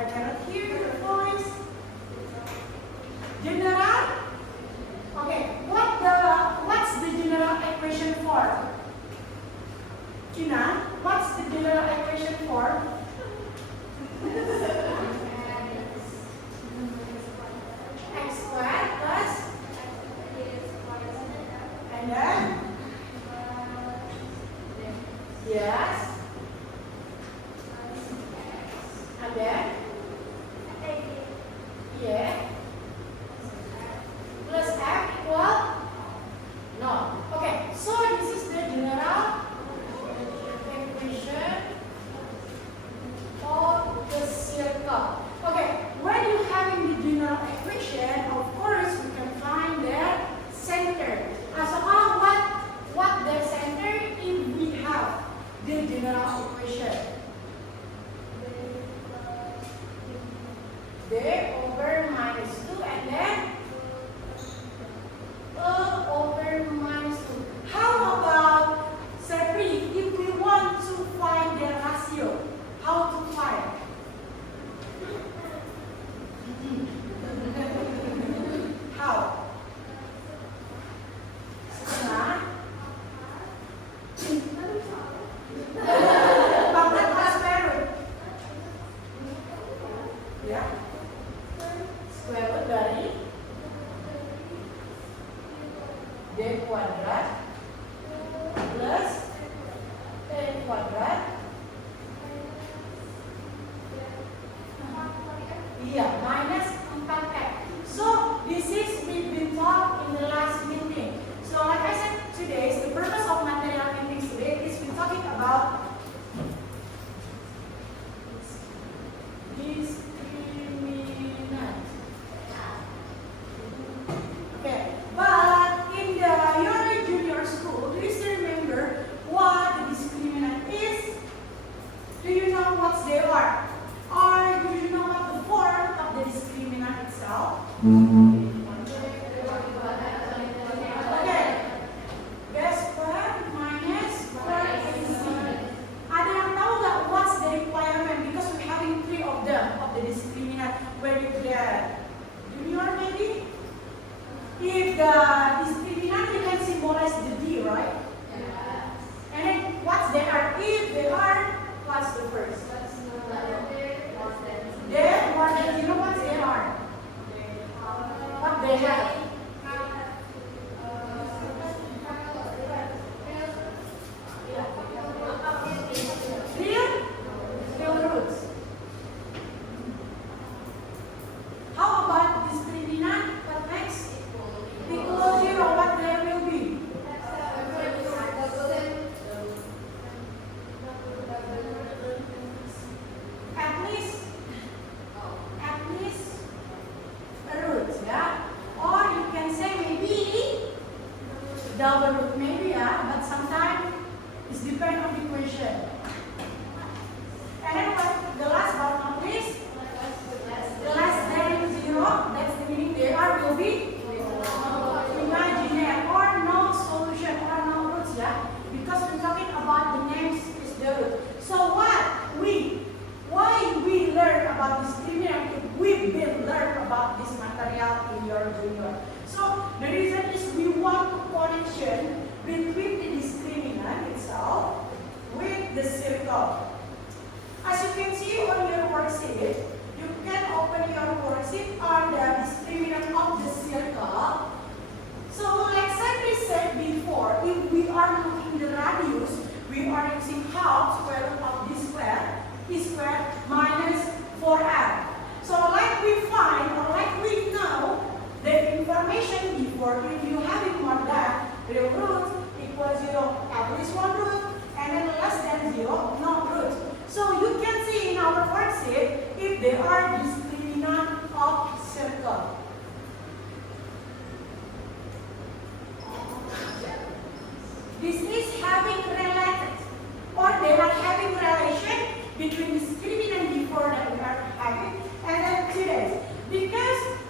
I cannot hear your voice. General? Okay, what's the general equation for? Gina, what's the general equation for? X squared plus, and then, yes, and then, yeah, plus F equal, no. Okay, so this is the general equation of the circle. Okay, when you having the general equation, of course we can find the center. So what the center if we have the general equation? D over minus 2 and then over minus 2. How about separate if we want to find the ratio? How to find? How? Pangkat plus square root. Ya. Square root dari D kuadrat plus T kuadrat. Iya, minus 4x. So this is we've been taught in the last meeting. So like I said today, the purpose of material meetings today is we're talking about discriminant. Okay, but in your junior school, do you still remember what the discriminant is? Do you know what they are? Or do you know what the form of the discriminant itself? Okay. Best square minus square is Z. Ada yang tahu nggak what's the requirement? Because we're having 3 of them of the discriminant. Where you get junior maybe? If the discriminant you can symbolize the D, right? And then what's they are? If they are, what's the first? They more than 0, what they are? What they have? Real roots. How about discriminant? What next? Equal 0, what there will be? At least roots, yeah? Or you can say maybe double root, maybe, yeah? But sometimes it's depend on the equation. And then what, the last but not least, the less than 0, that's the meaning they are will be imaginary or no solution or no roots, yeah? Because we're talking about the names is the root. So why we learn about discriminant if we've been learned about this material in your junior. So the reason is we want a connection between the discriminant itself with the circle. As you can see on your worksheet, you can open your worksheet on the discriminant of the circle. So like I said before, if we are looking the radius, we are using half square root of this square, e squared minus 4f. So like we find or like we know the information before, if you have it more than the root equals 0, at least 1 root, and then less than 0, no root. So you can see in our worksheet if they are discriminant of circle. This is having related, or they are having relation between discriminant before that we are having and then today's. Because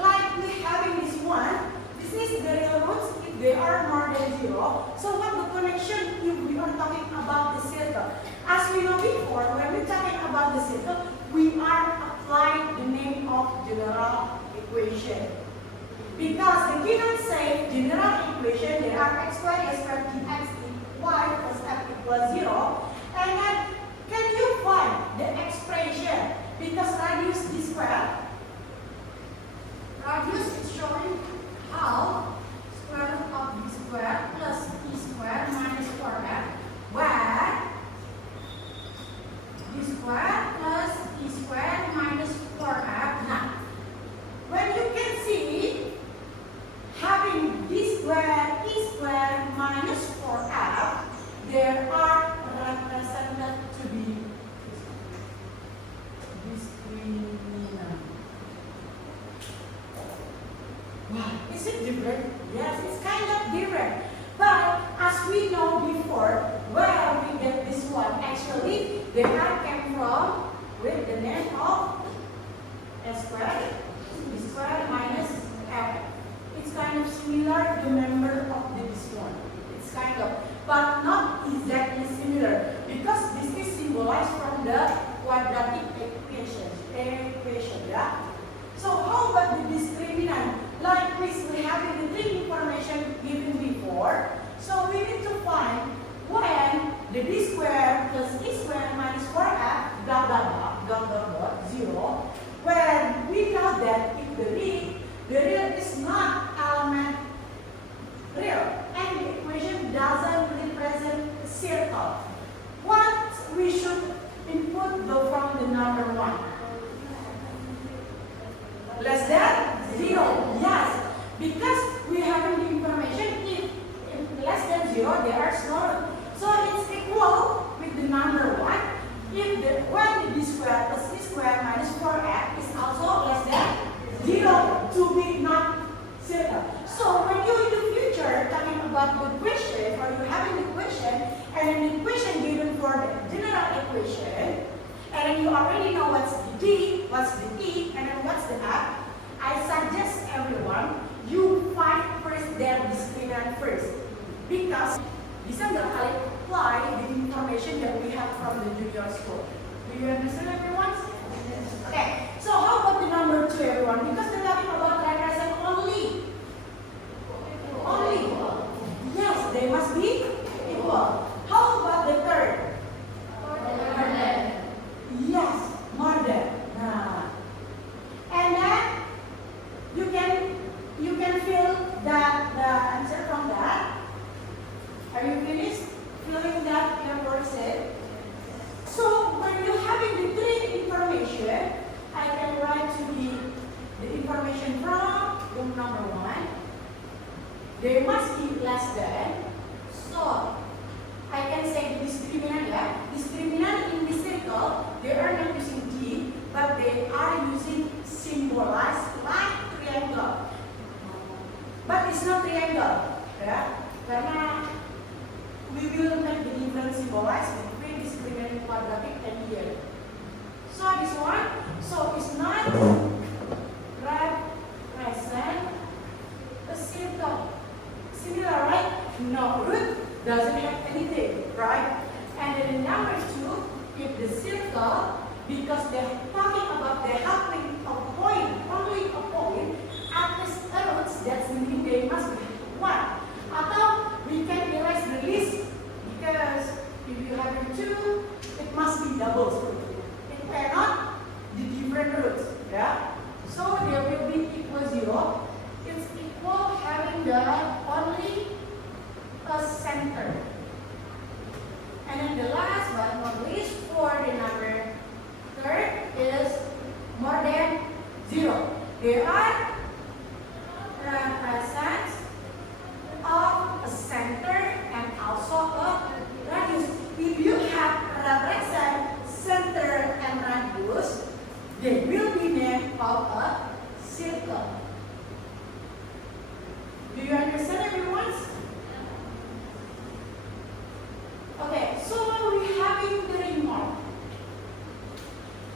like we having this one, this is the real roots if they are more than 0. So what the connection if we are talking about the circle? As we know before, when we're talking about the circle, of general equation. Because they cannot say general equation, there are x squared, y squared, dx y plus f equals 0. And then, can you find the expression? Because radius d squared, radius is showing how square root of d squared plus e squared minus 4f, where d squared plus e squared minus 4f. Now, when you can see having d squared, e squared minus 4f, there are represented to be discriminant. Wow, is it different? Yes, it's kind of different. But as we know before, where we get this one, actually, the r came from with the name of s squared, b squared minus f. It's kind of similar to member of this one. It's kind of, but not exactly similar, because this is symbolized from the quadratic equation, yeah? So how about the discriminant? Like this, we have the three information given before. So we need to find when the d squared plus e squared minus 4f, blah, blah, blah, blah, blah, blah, 0, where we know that if the real is not element real, and the equation doesn't represent a circle. What we should input though from the number 1? Less than 0. Yes, because we have the information if less than 0 there is no root. So it's equal with the number 1 if when the d squared plus e squared minus 4f is also less than 0 to be not circle. So when you in the future talking about the question, or you having the question and an equation given for the general equation, and then you already know what's the d, what's the e, and then what's the f, I suggest everyone you find first their discriminant first, because bisa nggak kali apply the information that we have from the junior school. Do you understand, everyone? Okay, so how about the number 2, everyone? Because they're talking about represent only. Only. Yes, they must be equal. How about the third? More than. Yes, more than. And then you can feel that the answer from that. Are you finished filling that your word said? So when you're having the three information, I can write to the information from room number 1. They must be less than. So I can say the discriminant, yeah? Discriminant in this circle, they are not using D, but they are using symbolized like triangle. But it's not triangle, yeah? Karena we will make the difference symbolized between discriminant quadratic and here. So this one, so it's not represent a circle. Similar, right? No, root doesn't have anything, right? And then number 2, if the circle, because they're talking about the helping a point, only a point, at least a root, that's meaning they must be 1. Atau we can erase the list, because if you have 2, it must be double. It cannot be different roots, yeah? So there will be equal 0. It's equal having the only a center. And then the last but not least for the number 3 is more than 0. They are represents of a center and also a radius. If you have represent center and radius, they will be named of a circle. Do you understand, everyone? Okay, so we having the remark.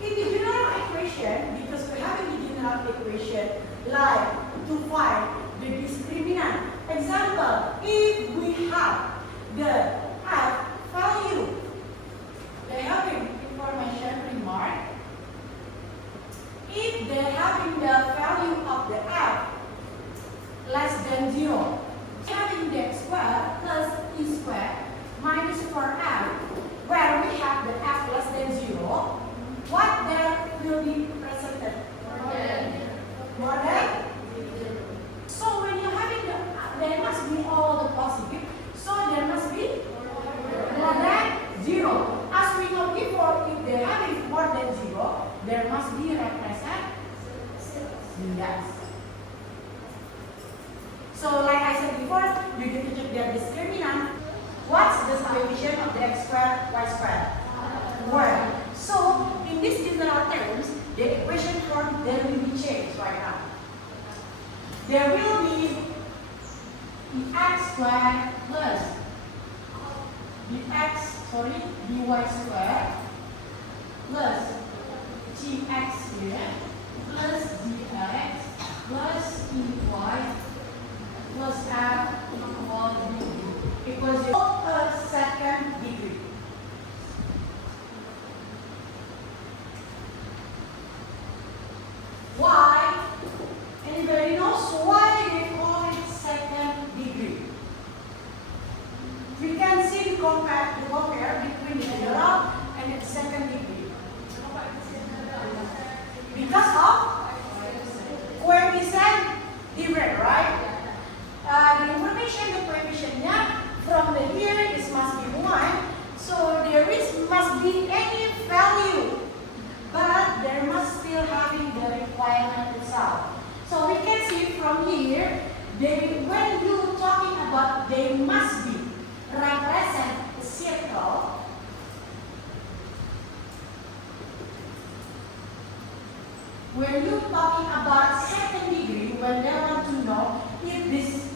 In the general equation, because we have the general equation, like to find the discriminant. Example, if we have the f value, they having information remark. If they having than 0. Having the x squared plus e squared minus 4f, where we have the f less than 0, what there will be presented? More than? So when you're having the, there must be all the positive, so there must be more than 0. As we know before, if they're having more than 0, there must be represent yes. So like I said before, you need to check their discriminant. What's the coefficient of the x squared, y squared? 1. So in these general terms, the equation form there will be changed right now. There will be the x squared plus dy squared plus gx here plus dx plus ey plus f equals a second degree. Why? Anybody knows why they call it second degree? We can see the compare between the general and the second degree. Because of coefficient different, right? The information, the coefficient from the here, this must be 1. So there must be any value, but there must still having the requirement itself. So we can see from here, when you talking about they must be represent a circle. When you're talking about second degree, when they want to know if this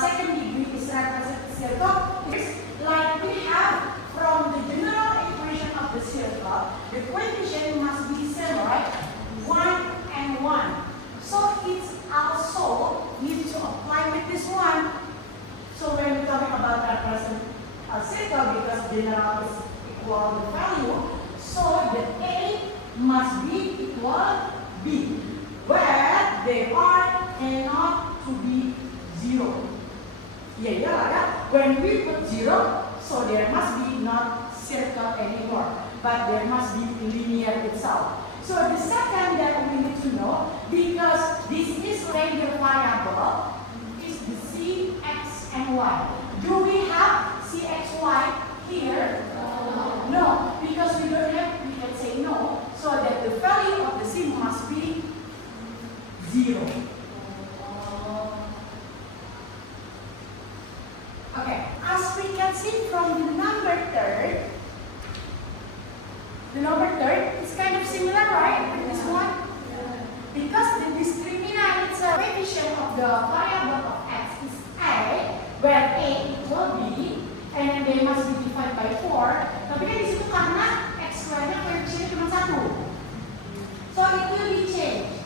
second degree is represent a circle, it's like we have from the general equation of the circle, the coefficient must be same, right? 1 and 1. So it's also need to apply with this one. So when we're talking about represent a circle, because general is equal to value, so the A must be equal B, where they are cannot to be 0. Yeah. When we put 0, so there must be not circle anymore, but there must be linear itself. So the second that we need to know, because this is regular variable, is the c, x, and y. Do we have c, x, y here? No, because we don't have, we can say no, so that the value of the c must be 0. Okay, as we can see from the number third is kind of similar, right, with this one? Because the discriminant is a coefficient of the variable of x is a, where a equal b, and then they must be divided by 4. Tapi kan di situ karena x square-nya coefficientnya cuma 1. So it will be changed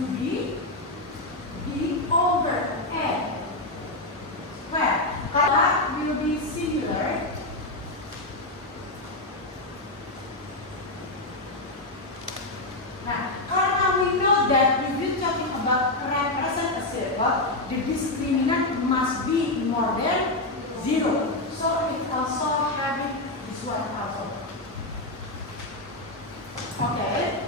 to be b over a square. That will be similar. Now, karena we know that if you're talking about represent a circle, the discriminant must be more than 0. So it also having this one also. Okay.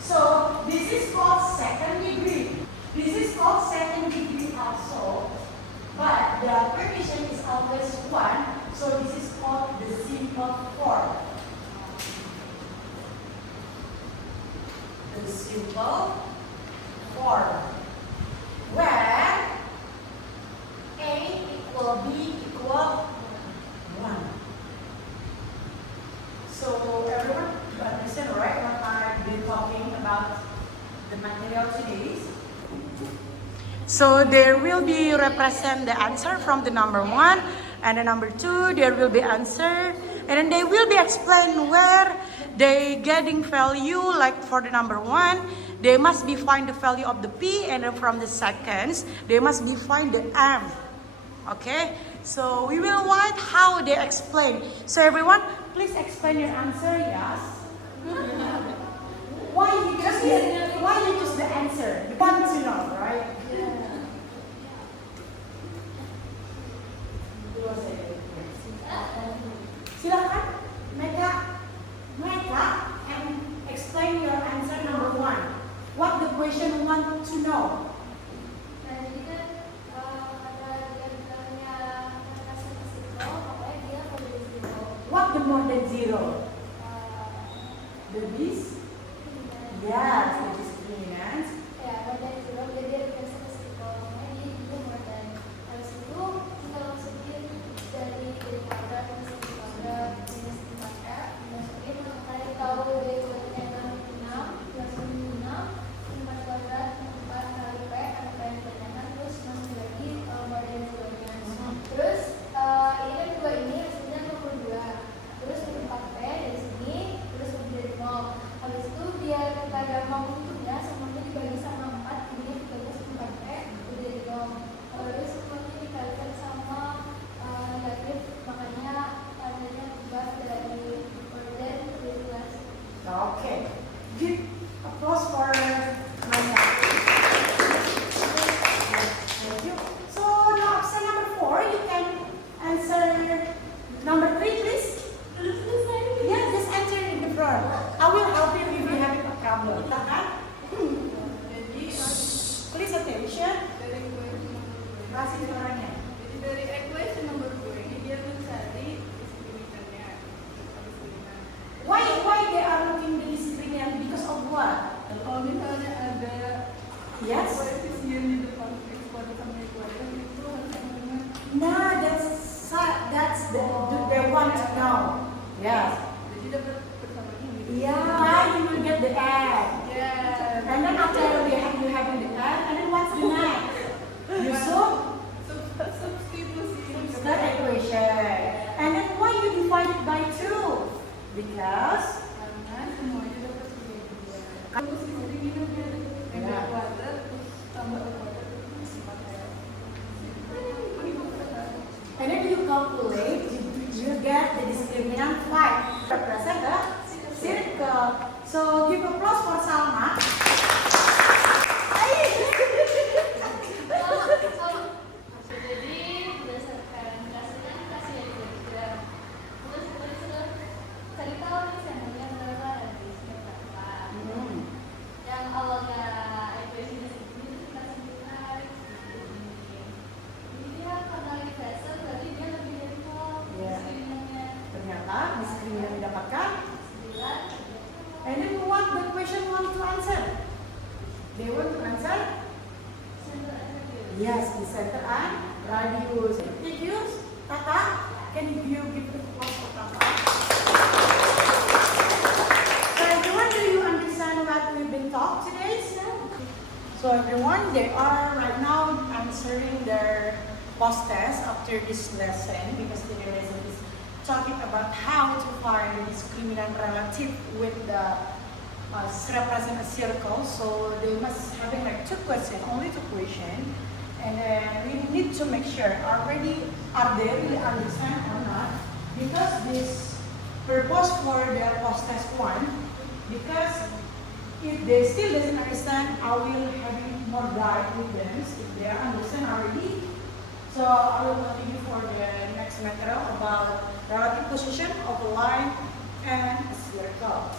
So this is called second degree. This is called second degree also. But the coefficient is always 1. So this is called the simple form. The simple form, where a equal b equal 1. So everyone, you understand, right, what I've been talking about the material today? So there will be represent the answer from the number 1, and the number 2 there will be answer, and then they will be explained where they getting value. Like for the number 1, they must be find the value of the p, and then from the seconds they must be find the m. Okay, so we will write how they explain. So everyone, please explain your answer. Yes. Why you choose the answer? You want to know, right? want to know? Nah, jadi kan karena dia bilangnya kasih ke zero, makanya dia more than zero. What the more than zero? The this? Yes, the discriminant. Ya, more than zero, jadi dia kasih ke zero, makanya dia juga more than. Habis itu tinggal masukin dari kuadrat minus kuadrat minus 4R, masukin cari tahu dari kuadratnya 6, masukin 6, 4 kuadrat 4 kali P, kali P yang kebanyakan, terus masukin lagi more than zero-nya. Terus ini kan dua ini hasilnya 22. Terus 4P dari sini, terus dari 0. Habis itu biar kita gampang menghitungnya, semuanya dibagi sama 4, jadinya 13 4P dari 0. Terus semuanya dikalikan sama negatif, makanya tandanya berubah dari more than menjadi less. Okay. Give applause for myself. Thank you. So now option number 4, you can answer number 3, please. Yeah, just answer in the front. I will help you if you have a problem. Jadi Please attention. dari equation nomor 2. Kasih suaranya. Jadi dari equation nomor 2 ini dia mencari discriminantnya. Why they are looking the discriminant? Because of what? Kalau misalnya ada Yes. koefisien di depan x kuadrat sama y kuadrat itu harus sama dengan Nah, that's the they want to know. Yes. jadi dapat bersama ini. Yeah, you will get the egg. Yeah. And then after you having the egg, and then what's the next? You Substitusi. that equation. And then why you divide it by 2? Because Karena semuanya dapat 2. Terus di sini kita lihat x kuadrat terus tambah y kuadrat terus 4R. and then you calculate, you get the discriminant 5. Represent the circle. So give applause for Salma. Jadi berdasarkan kasihnya kasih yang juga. Terus kita sudah cari tahu nih sampelnya berapa dari berapa. Yang awalnya equation segini terus kita simplifikasi segini. Jadi dia karena di Fase berarti dia lebih dari 0. Iya. Discriminantnya Ternyata discriminant didapatkan. 9. And then what the question want to answer? They want to answer? Yes, the center and radius. Thank you, Tata. Can you give the applause for Tata? So everyone, do you understand what we've been taught today? So everyone, they are right now answering their post test after this lesson because the lesson is talking about how to find the discriminant relative with the represent a circle. So they must having like 2 questions, only 2 questions. And then we need to make sure are they really understand or not, because this purpose for their post test 1, because if they still doesn't understand, I will having more guide with them if they understand already. So I will continue for the next material about relative position of a line and a circle.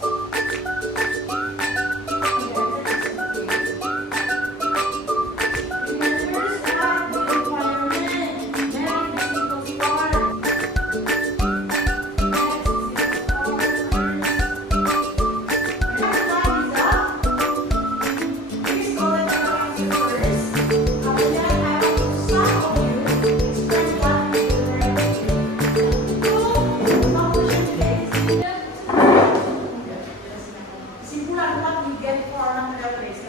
Kesimpulan what you get for number race.